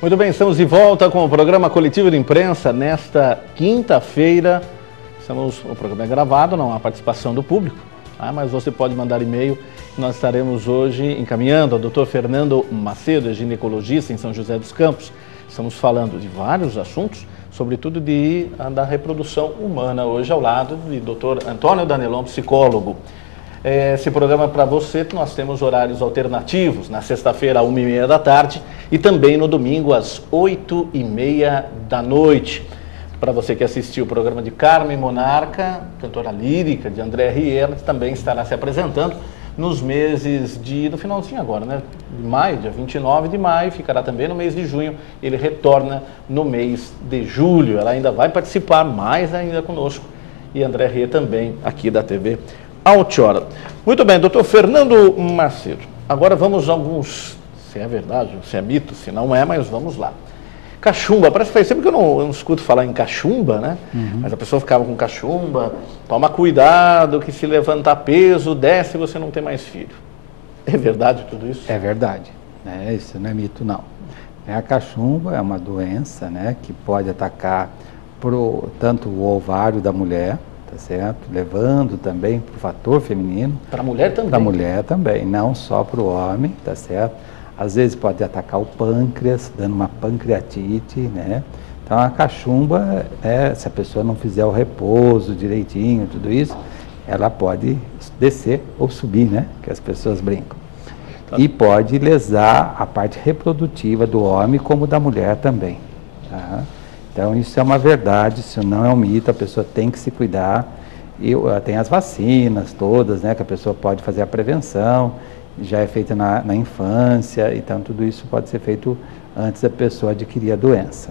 Muito bem, estamos de volta com o programa Coletivo de Imprensa nesta quinta-feira. O programa é gravado, não há participação do público, mas você pode mandar e-mail. Nós estaremos hoje encaminhando ao Dr. Fernando Macedo, ginecologista em São José dos Campos. Estamos falando de vários assuntos, sobretudo da reprodução humana, hoje ao lado de Dr. Antônio Danelon, psicólogo. Esse programa para você, nós temos horários alternativos, na sexta-feira, às 1h30 da tarde e também no domingo, às 8h30 da noite. Para você que assistiu o programa de Carmen Monarca, cantora lírica de André Rieu, também estará se apresentando nos meses no finalzinho agora, né? De maio, dia 29 de maio, ficará também no mês de junho, ele retorna no mês de julho. Ela ainda vai participar mais ainda conosco e André Rieu também aqui da TV Altiora. Muito bem, doutor Fernando Macedo. Agora vamos a alguns, se é verdade, se é mito, se não é, mas vamos lá. Cachumba, parece que faz sempre que eu não escuto falar em cachumba, né? Mas a pessoa ficava com cachumba, toma cuidado que se levantar peso, desce e você não tem mais filho. É verdade tudo isso? É verdade, né? Isso não é mito não. A cachumba é uma doença, né, que pode atacar tanto o ovário da mulher, tá certo? Levando também para o fator feminino. Para a mulher também? Para a mulher também, não só para o homem, tá certo? Às vezes pode atacar o pâncreas, dando uma pancreatite, né? Então a cachumba, se a pessoa não fizer o repouso direitinho, tudo isso, ela pode descer ou subir, né? Que as pessoas brincam. Tá. E pode lesar a parte reprodutiva do homem como da mulher também, tá? Então isso é uma verdade, isso não é um mito, a pessoa tem que se cuidar. E tem as vacinas todas, né? Que a pessoa pode fazer a prevenção. Já é feita na infância, então tudo isso pode ser feito antes da pessoa adquirir a doença.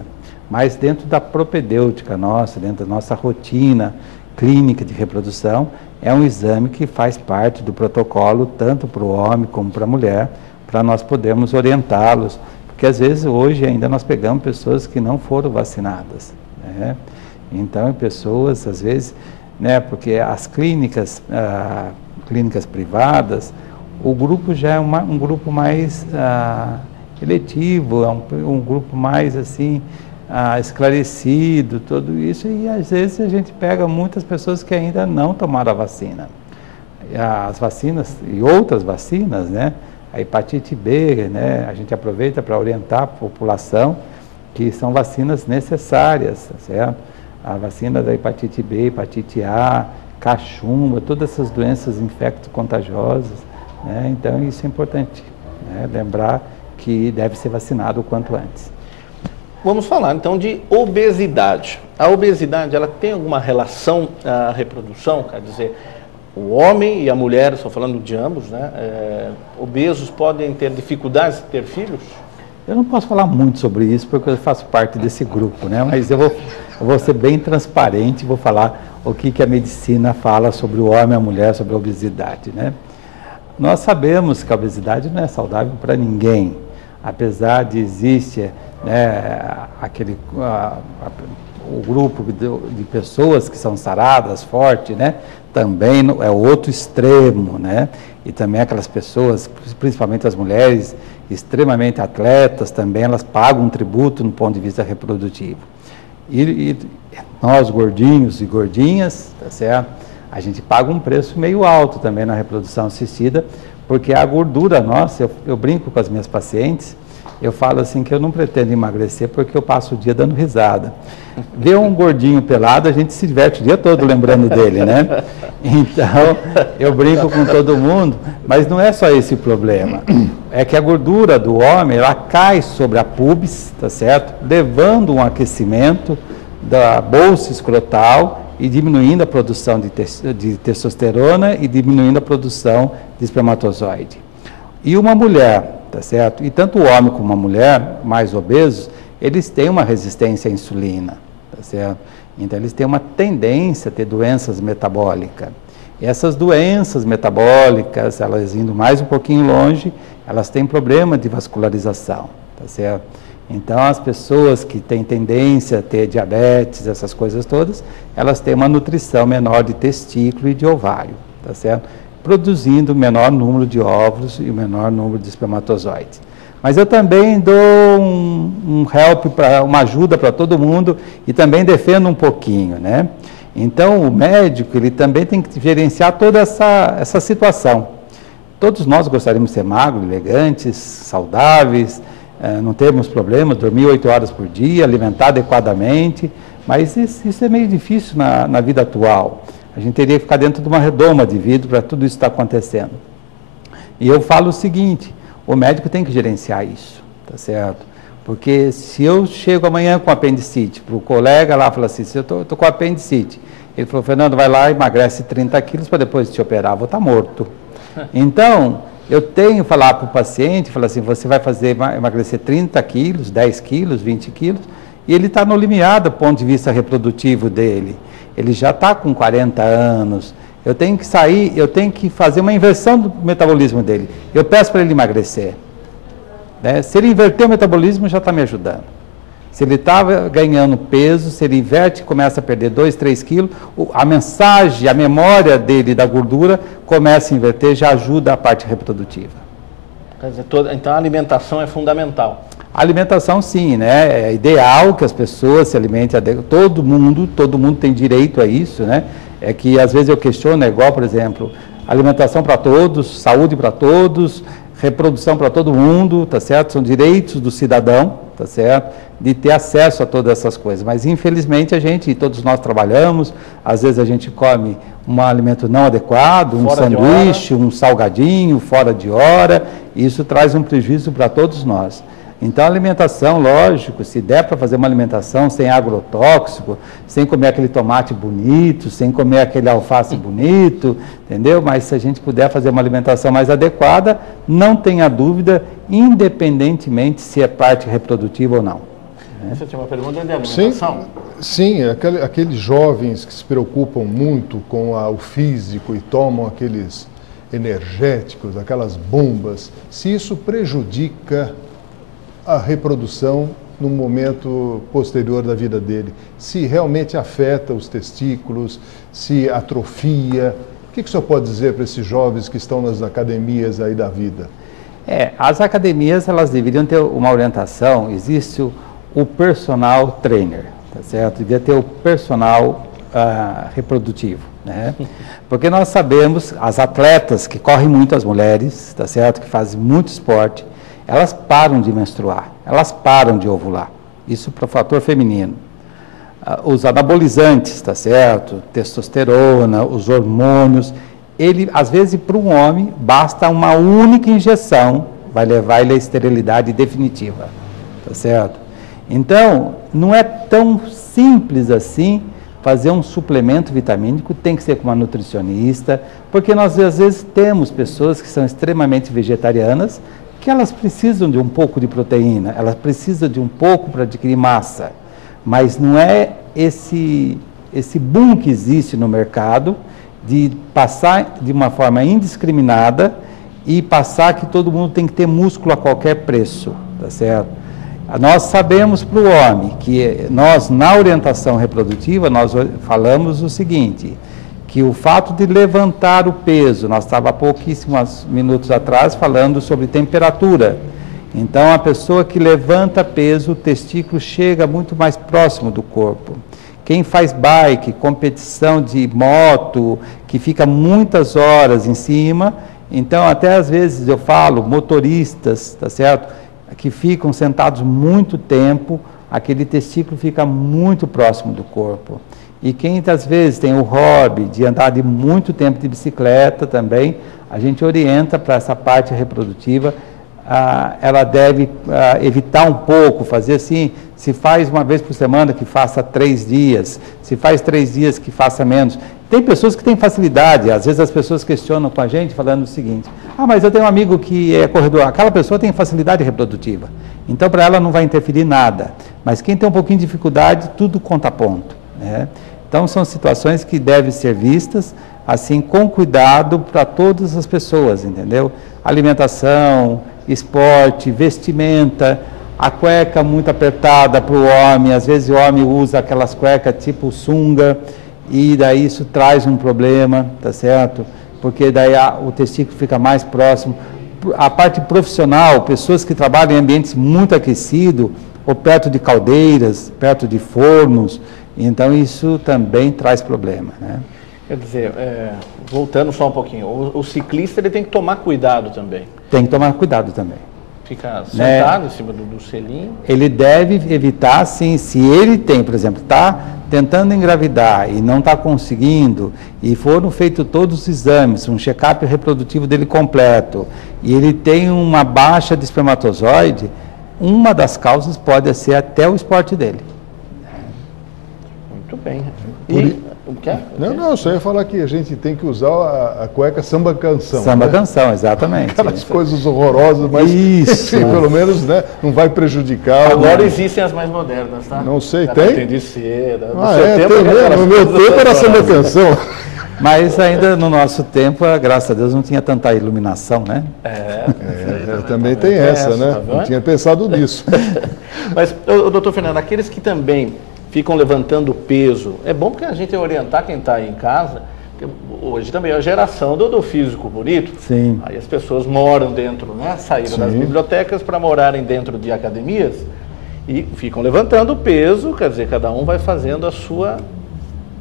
Mas dentro da propedêutica nossa, dentro da nossa rotina clínica de reprodução, é um exame que faz parte do protocolo, tanto para o homem como para a mulher, para nós podermos orientá-los, porque às vezes hoje ainda nós pegamos pessoas que não foram vacinadas, né? Então, pessoas, às vezes, né, porque as clínicas privadas, o grupo já é um grupo mais eletivo, é um grupo mais assim, esclarecido, tudo isso, e às vezes a gente pega muitas pessoas que ainda não tomaram a vacina. As vacinas e outras vacinas, né? A hepatite B, né? A gente aproveita para orientar a população que são vacinas necessárias, certo? A vacina da hepatite B, hepatite A, cachumba, todas essas doenças infecto-contagiosas. Então isso é importante, né? Lembrar que deve ser vacinado o quanto antes. Vamos falar então de obesidade. A obesidade, ela tem alguma relação à reprodução? Quer dizer, o homem e a mulher, estou falando de ambos, né? Obesos podem ter dificuldades de ter filhos? Eu não posso falar muito sobre isso porque eu faço parte desse grupo, né? Mas eu vou ser bem transparente, vou falar o que a medicina fala sobre o homem e a mulher, sobre a obesidade, né? Nós sabemos que a obesidade não é saudável para ninguém, apesar de existir, né, o grupo de pessoas que são saradas, fortes, né, também é outro extremo, né, e também aquelas pessoas, principalmente as mulheres, extremamente atletas, também elas pagam um tributo no ponto de vista reprodutivo. E nós, gordinhos e gordinhas, tá certo? A gente paga um preço meio alto também na reprodução assistida, porque a gordura nossa, eu brinco com as minhas pacientes, eu falo assim que eu não pretendo emagrecer porque eu passo o dia dando risada. Ver um gordinho pelado, a gente se diverte o dia todo lembrando dele, né? Então, eu brinco com todo mundo, mas não é só esse o problema. É que a gordura do homem, ela cai sobre a pubis, tá certo? Levando um aquecimento da bolsa escrotal, e diminuindo a produção de testosterona e diminuindo a produção de espermatozoide. E uma mulher, tá certo? E tanto o homem como a mulher, mais obesos, eles têm uma resistência à insulina, tá certo? Então eles têm uma tendência a ter doenças metabólicas. E essas doenças metabólicas, elas indo mais um pouquinho longe, elas têm problema de vascularização, tá certo? Então, as pessoas que têm tendência a ter diabetes, essas coisas todas, elas têm uma nutrição menor de testículo e de ovário, tá certo? Produzindo o menor número de óvulos e o menor número de espermatozoides. Mas eu também dou um help, uma ajuda para todo mundo e também defendo um pouquinho, né? Então, o médico, ele também tem que gerenciar toda essa situação. Todos nós gostaríamos de ser magros, elegantes, saudáveis, não termos problemas, dormir 8 horas por dia, alimentar adequadamente, mas isso é meio difícil na vida atual. A gente teria que ficar dentro de uma redoma de vidro para tudo isso estar acontecendo. E eu falo o seguinte, o médico tem que gerenciar isso, tá certo? Porque se eu chego amanhã com apendicite, para o colega lá, fala assim, se eu estou com apendicite, ele falou, Fernando, vai lá, emagrece 30 quilos para depois de te operar, vou estar morto. Então, eu tenho que falar para o paciente, falar assim, você vai emagrecer 30 quilos, 10 quilos, 20 quilos, e ele está no limiar do ponto de vista reprodutivo dele. Ele já está com 40 anos, eu tenho que sair, eu tenho que fazer uma inversão do metabolismo dele. Eu peço para ele emagrecer. Né? Se ele inverter o metabolismo, já está me ajudando. Se ele estava ganhando peso, se ele inverte e começa a perder 2, 3 quilos, a mensagem, a memória dele da gordura começa a inverter, já ajuda a parte reprodutiva. Quer dizer, então a alimentação é fundamental. A alimentação, sim, né? É ideal que as pessoas se alimentem, todo mundo tem direito a isso, né? É que às vezes eu questiono, é igual, por exemplo, alimentação para todos, saúde para todos, reprodução para todo mundo, tá certo? São direitos do cidadão, tá certo? De ter acesso a todas essas coisas. Mas infelizmente todos nós trabalhamos, às vezes a gente come um alimento não adequado, um sanduíche, um salgadinho, fora de hora, e isso traz um prejuízo para todos nós. Então, a alimentação, lógico, se der para fazer uma alimentação sem agrotóxico, sem comer aquele tomate bonito, sem comer aquele alface bonito, entendeu? Mas se a gente puder fazer uma alimentação mais adequada, não tenha dúvida, independentemente se é parte reprodutiva ou não. Você tinha uma pergunta de alimentação? Sim, aqueles jovens que se preocupam muito com o físico e tomam aqueles energéticos, aquelas bombas, se isso prejudica a reprodução no momento posterior da vida dele, se realmente afeta os testículos, se atrofia, o que o senhor pode dizer para esses jovens que estão nas academias aí da vida? As academias, elas deveriam ter uma orientação, existe o personal trainer, tá certo? Devia ter o personal reprodutivo, né? Porque nós sabemos, as atletas que correm muito, as mulheres, tá certo? Que fazem muito esporte, elas param de menstruar, elas param de ovular. Isso para o fator feminino. Os anabolizantes, tá certo? Testosterona, os hormônios, às vezes para um homem basta uma única injeção, vai levar ele à esterilidade definitiva, tá certo? Então, não é tão simples assim fazer um suplemento vitamínico, tem que ser com uma nutricionista, porque nós às vezes temos pessoas que são extremamente vegetarianas, que elas precisam de um pouco de proteína, elas precisam de um pouco para adquirir massa, mas não é esse boom que existe no mercado de passar de uma forma indiscriminada e passar que todo mundo tem que ter músculo a qualquer preço, tá certo? Nós sabemos para o homem que nós, na orientação reprodutiva, nós falamos o seguinte, que o fato de levantar o peso, nós estávamos há pouquíssimos minutos atrás falando sobre temperatura. Então, a pessoa que levanta peso, o testículo chega muito mais próximo do corpo. Quem faz bike, competição de moto, que fica muitas horas em cima, então até às vezes eu falo, motoristas, tá certo? Que ficam sentados muito tempo, aquele testículo fica muito próximo do corpo. E quem às vezes tem o hobby de andar de muito tempo de bicicleta também, a gente orienta para essa parte reprodutiva, ela deve evitar um pouco, fazer assim, se faz uma vez por semana que faça 3 dias, se faz 3 dias que faça menos. Tem pessoas que têm facilidade, às vezes as pessoas questionam com a gente falando o seguinte, mas eu tenho um amigo que é corredor, aquela pessoa tem facilidade reprodutiva, então para ela não vai interferir nada, mas quem tem um pouquinho de dificuldade, tudo conta ponto, né? Então são situações que devem ser vistas, assim, com cuidado para todas as pessoas, entendeu? Alimentação, esporte, vestimenta, a cueca muito apertada para o homem, às vezes o homem usa aquelas cuecas tipo sunga, e daí isso traz um problema, tá certo? Porque daí o testículo fica mais próximo. a parte profissional, pessoas que trabalham em ambientes muito aquecidos, ou perto de caldeiras, perto de fornos, então isso também traz problema, né? Quer dizer, voltando só um pouquinho, o ciclista ele tem que tomar cuidado também. Tem que tomar cuidado também. Fica sentado em cima do selinho. Ele deve evitar, sim, se ele tem, por exemplo, está tentando engravidar e não está conseguindo, e foram feitos todos os exames, um check-up reprodutivo dele completo, e ele tem uma baixa de espermatozoide, uma das causas pode ser até o esporte dele. Muito bem. O que é? Não, eu só ia falar que a gente tem que usar a cueca samba canção. Samba canção, exatamente. Aquelas coisas horrorosas, mas Isso. enfim, pelo menos, né, não vai prejudicar. Agora existem as mais modernas, tá? Não sei, tem? tem? De seda. Tem mesmo. No meu tempo era samba canção. Mas ainda no nosso tempo, graças a Deus, não tinha tanta iluminação, né? Também tem essa, né? Tá, não tinha pensado nisso. Mas, doutor Fernando, aqueles que também ficam levantando peso, é bom porque a gente orientar quem está aí em casa, hoje também é a geração do físico bonito. Sim. Aí as pessoas moram dentro, né? Saíram das bibliotecas para morarem dentro de academias e ficam levantando peso, quer dizer, cada um vai fazendo a sua,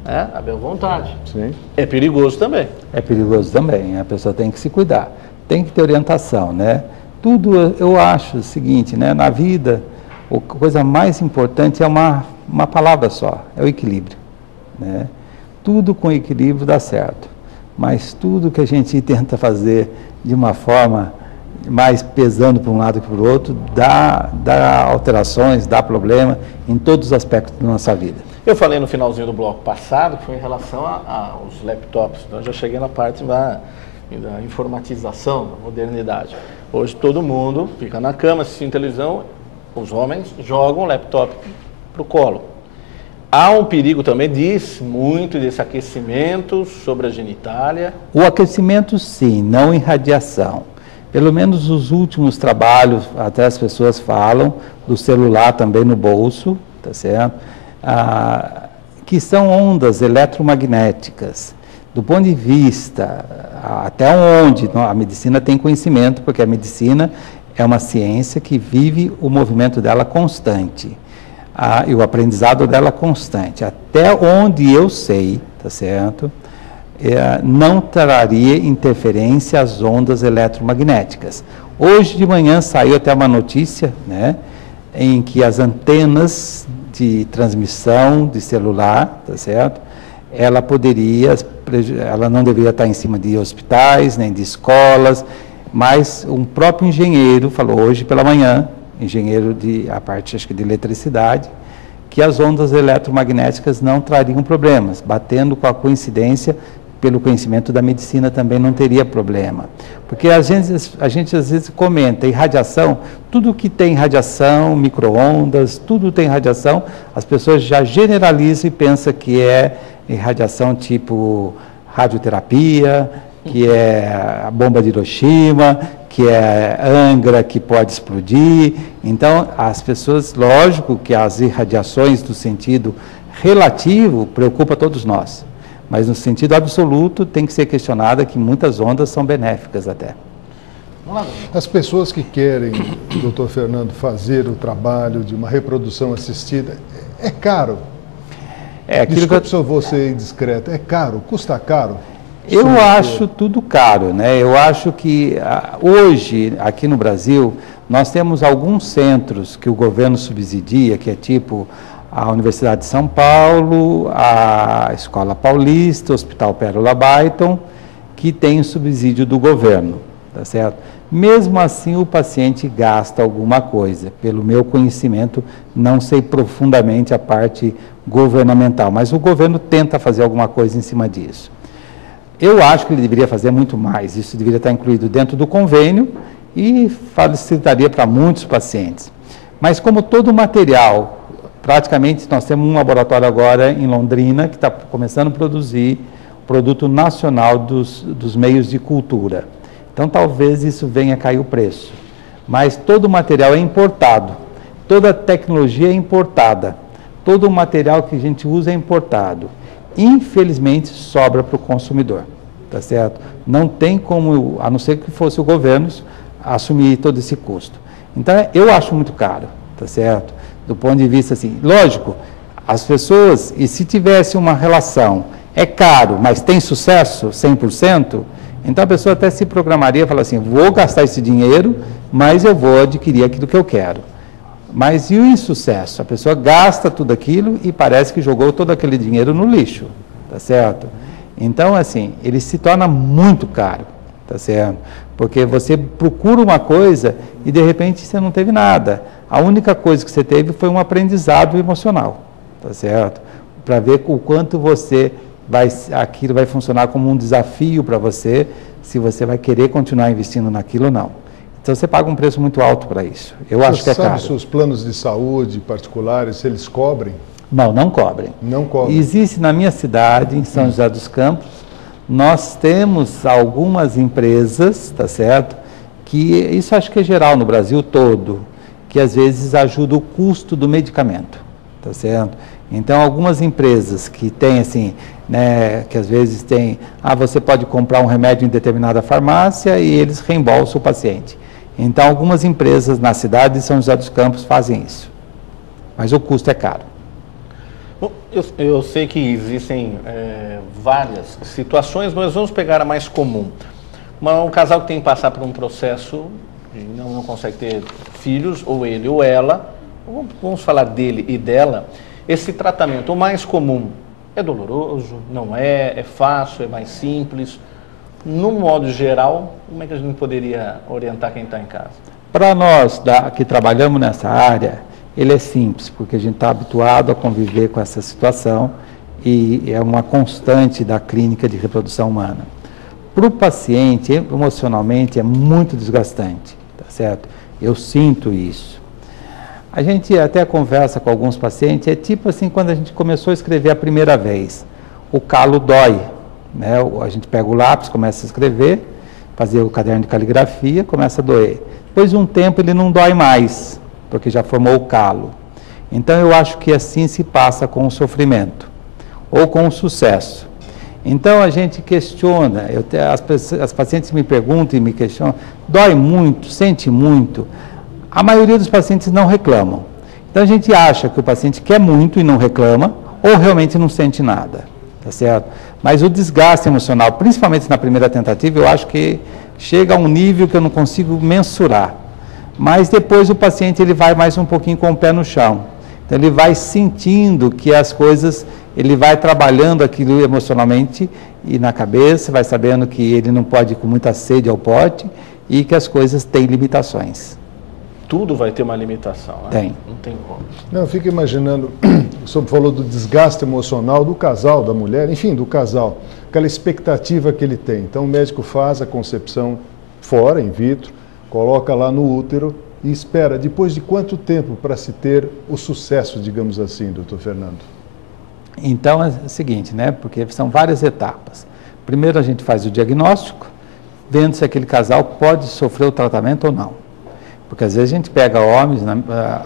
a bela vontade. Sim. É perigoso também. É perigoso também, a pessoa tem que se cuidar, tem que ter orientação, né? Tudo, eu acho o seguinte, né? Na vida, a coisa mais importante é uma palavra só, é o equilíbrio, né? Tudo com equilíbrio dá certo, mas tudo que a gente tenta fazer de uma forma mais pesando para um lado que para o outro, dá alterações, dá problema em todos os aspectos da nossa vida. Eu falei no finalzinho do bloco passado, que foi em relação aos laptops, então eu já cheguei na parte da informatização, da modernidade. Hoje todo mundo fica na cama assistindo televisão, os homens jogam o laptop para o colo. Há um perigo também, diz muito desse aquecimento sobre a genitália. O aquecimento sim, não em radiação. Pelo menos os últimos trabalhos, até as pessoas falam, do celular também no bolso, tá certo? Que são ondas eletromagnéticas. Do ponto de vista, até onde a medicina tem conhecimento, porque a medicina é uma ciência que vive o movimento dela constante. E o aprendizado dela constante. Até onde eu sei, tá certo? Não traria interferência às ondas eletromagnéticas. Hoje de manhã saiu até uma notícia, né, em que as antenas de transmissão de celular, tá certo? Ela não deveria estar em cima de hospitais, nem de escolas, mas um próprio engenheiro falou hoje pela manhã, engenheiro a parte acho que de eletricidade, que as ondas eletromagnéticas não trariam problemas, batendo com a coincidência, pelo conhecimento da medicina também não teria problema. Porque a gente às vezes comenta, em radiação, tudo que tem radiação, micro-ondas, tudo tem radiação, as pessoas já generalizam e pensam que é radiação tipo radioterapia, que é a bomba de Hiroshima, que é Angra, que pode explodir. Então, as pessoas, lógico que as irradiações do sentido relativo preocupa todos nós, mas no sentido absoluto tem que ser questionada que muitas ondas são benéficas até. As pessoas que querem, doutor Fernando, fazer o trabalho de uma reprodução assistida, é caro? Desculpe se eu vou ser indiscreto, é caro? Custa caro? Eu acho tudo caro, né? Eu acho que hoje, aqui no Brasil, nós temos alguns centros que o governo subsidia, que é tipo a Universidade de São Paulo, a Escola Paulista, o Hospital Pérola Baiton, que tem o subsídio do governo, tá certo? Mesmo assim, o paciente gasta alguma coisa. Pelo meu conhecimento, não sei profundamente a parte governamental, mas o governo tenta fazer alguma coisa em cima disso. Eu acho que ele deveria fazer muito mais, isso deveria estar incluído dentro do convênio e facilitaria para muitos pacientes. Mas como todo o material, praticamente nós temos um laboratório agora em Londrina que está começando a produzir produto nacional dos meios de cultura. Então talvez isso venha a cair o preço. Mas todo o material é importado, toda a tecnologia é importada, todo o material que a gente usa é importado. Infelizmente, sobra para o consumidor, tá certo? Não tem como, a não ser que fosse o governo assumir todo esse custo. Então, eu acho muito caro, tá certo? Do ponto de vista, assim, lógico, as pessoas, e se tivesse uma relação, é caro, mas tem sucesso, 100%, então a pessoa até se programaria e fala assim, vou gastar esse dinheiro, mas eu vou adquirir aquilo que eu quero. Mas e o insucesso? A pessoa gasta tudo aquilo e parece que jogou todo aquele dinheiro no lixo, tá certo? Então, assim, ele se torna muito caro, tá certo? Porque você procura uma coisa e, de repente, você não teve nada. A única coisa que você teve foi um aprendizado emocional, tá certo? Para ver o quanto aquilo vai funcionar como um desafio para você, se você vai querer continuar investindo naquilo ou não. Então, você paga um preço muito alto para isso. Eu acho que é caro. Você sabe se os planos de saúde particulares, se eles cobrem? Não, não cobrem. Não cobrem. Existe na minha cidade, em São José dos Campos, nós temos algumas empresas, tá certo? Que isso acho que é geral no Brasil todo, que às vezes ajuda o custo do medicamento, tá certo? Então, algumas empresas que têm assim, né, que às vezes tem, você pode comprar um remédio em determinada farmácia e eles reembolsam o paciente. Então, algumas empresas na cidade de São José dos Campos fazem isso, mas o custo é caro. Bom, eu sei que existem várias situações, mas vamos pegar a mais comum. Um casal que tem que passar por um processo e não consegue ter filhos, ou ele ou ela, vamos falar dele e dela, esse tratamento, o mais comum, é doloroso, não é fácil, é mais simples? No modo geral, como é que a gente poderia orientar quem está em casa? Para nós que trabalhamos nessa área, ele é simples, porque a gente está habituado a conviver com essa situação e é uma constante da clínica de reprodução humana. Para o paciente, emocionalmente, é muito desgastante, tá certo? Eu sinto isso. A gente até conversa com alguns pacientes, é tipo assim, quando a gente começou a escrever a primeira vez, o calo dói, né? A gente pega o lápis, começa a escrever, fazer o caderno de caligrafia, começa a doer. Depois de um tempo ele não dói mais, porque já formou o calo. Então eu acho que assim se passa com o sofrimento, ou com o sucesso. Então a gente questiona, as pacientes me perguntam e me questionam, dói muito, sente muito? A maioria dos pacientes não reclamam. Então a gente acha que o paciente quer muito e não reclama, ou realmente não sente nada, tá certo? Mas o desgaste emocional, principalmente na primeira tentativa, eu acho que chega a um nível que eu não consigo mensurar. Mas depois o paciente ele vai mais um pouquinho com o pé no chão. Então ele vai sentindo que as coisas, ele vai trabalhando aquilo emocionalmente e na cabeça, vai sabendo que ele não pode ir com muita sede ao pote e que as coisas têm limitações. Tudo vai ter uma limitação, né? Tem. Não tem como. Não, eu fico imaginando, o senhor falou do desgaste emocional do casal, da mulher, enfim, do casal, aquela expectativa que ele tem. Então o médico faz a concepção fora, in vitro, coloca lá no útero e espera. Depois de quanto tempo para se ter o sucesso, digamos assim, doutor Fernando? Então é o seguinte, né? Porque são várias etapas. Primeiro a gente faz o diagnóstico, vendo se aquele casal pode sofrer o tratamento ou não. Porque às vezes a gente pega homens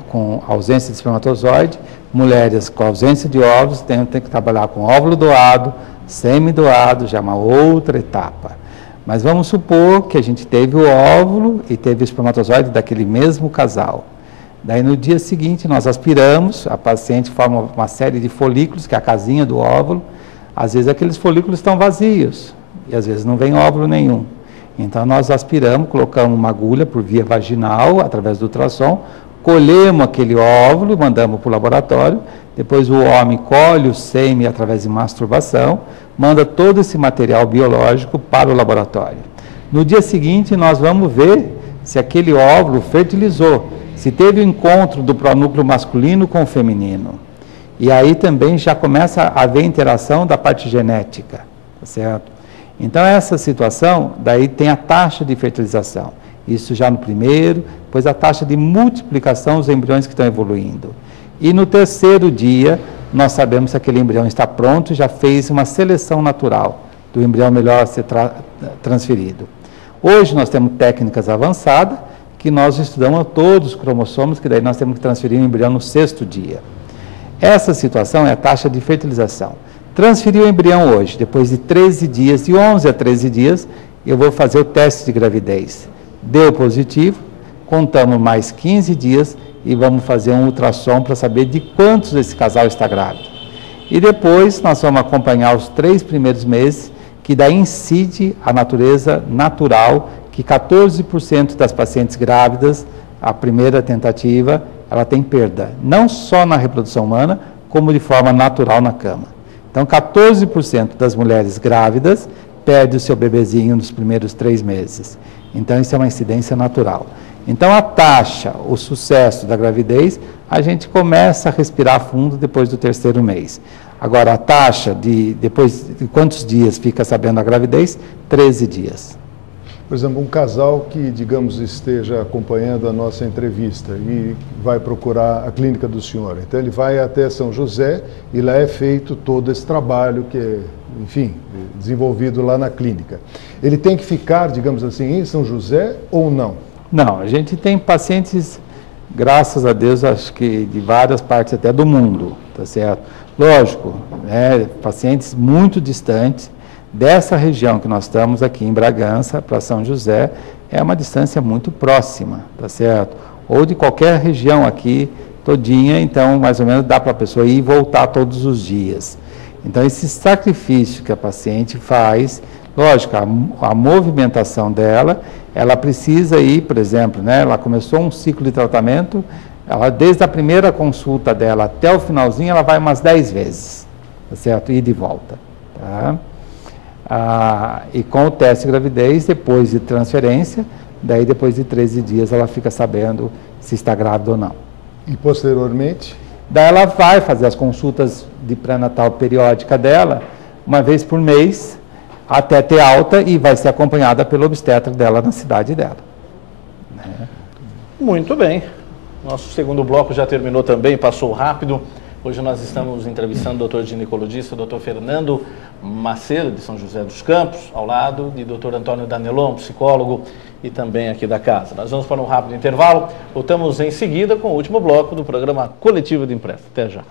com ausência de espermatozoide, mulheres com ausência de óvulos, tem que trabalhar com óvulo doado, semi-doado, já é uma outra etapa. Mas vamos supor que a gente teve o óvulo e teve o espermatozoide daquele mesmo casal. Daí no dia seguinte nós aspiramos, a paciente forma uma série de folículos, que é a casinha do óvulo. Às vezes aqueles folículos estão vazios e às vezes não vem óvulo nenhum. Então nós aspiramos, colocamos uma agulha por via vaginal, através do ultrassom, colhemos aquele óvulo, mandamos para o laboratório, depois o homem colhe o sêmen através de masturbação, manda todo esse material biológico para o laboratório. No dia seguinte nós vamos ver se aquele óvulo fertilizou, se teve o encontro do pronúcleo masculino com o feminino. E aí também já começa a haver interação da parte genética, tá certo? Então essa situação, daí tem a taxa de fertilização. Isso já no primeiro, depois a taxa de multiplicação dos embriões que estão evoluindo. E no terceiro dia, nós sabemos se aquele embrião está pronto, já fez uma seleção natural do embrião melhor a ser transferido. Hoje nós temos técnicas avançadas, que nós estudamos todos os cromossomos, que daí nós temos que transferir o embrião no sexto dia. Essa situação é a taxa de fertilização. Transferir o embrião hoje, depois de 13 dias, de 11 a 13 dias, eu vou fazer o teste de gravidez. Deu positivo, contamos mais 15 dias e vamos fazer um ultrassom para saber de quantos esse casal está grávido. E depois nós vamos acompanhar os 3 primeiros meses, que daí incide a natureza natural, que 14% das pacientes grávidas, a primeira tentativa, ela tem perda, não só na reprodução humana, como de forma natural na cama. Então, 14% das mulheres grávidas perde o seu bebezinho nos primeiros 3 meses. Então, isso é uma incidência natural. Então, a taxa, o sucesso da gravidez, a gente começa a respirar fundo depois do 3º mês. Agora, a taxa depois de quantos dias fica sabendo a gravidez? 13 dias. Por exemplo, um casal que, digamos, esteja acompanhando a nossa entrevista e vai procurar a clínica do senhor. Então, ele vai até São José e lá é feito todo esse trabalho que é, enfim, desenvolvido lá na clínica. Ele tem que ficar, digamos assim, em São José ou não? Não, a gente tem pacientes, graças a Deus, acho que de várias partes até do mundo, tá certo? Lógico, né, pacientes muito distantes. Dessa região que nós estamos aqui em Bragança para São José, é uma distância muito próxima, tá certo? Ou de qualquer região aqui, todinha, então mais ou menos dá para a pessoa ir e voltar todos os dias. Então esse sacrifício que a paciente faz, lógico, a movimentação dela, ela precisa ir, por exemplo, né, ela começou um ciclo de tratamento, ela desde a primeira consulta dela até o finalzinho, ela vai umas 10 vezes, tá certo? Ida e volta, tá? E com o teste de gravidez, depois de transferência, daí depois de 13 dias ela fica sabendo se está grávida ou não. E posteriormente? Daí ela vai fazer as consultas de pré-natal periódica dela, uma vez por mês, até ter alta e vai ser acompanhada pelo obstetra dela na cidade dela. Né? Muito bem. Nosso segundo bloco já terminou também, passou rápido. Hoje nós estamos entrevistando o doutor ginecologista, o doutor Fernando Macedo, de São José dos Campos, ao lado de doutor Antônio Danelon, psicólogo e também aqui da casa. Nós vamos para um rápido intervalo, voltamos em seguida com o último bloco do programa Coletivo de Imprensa. Até já.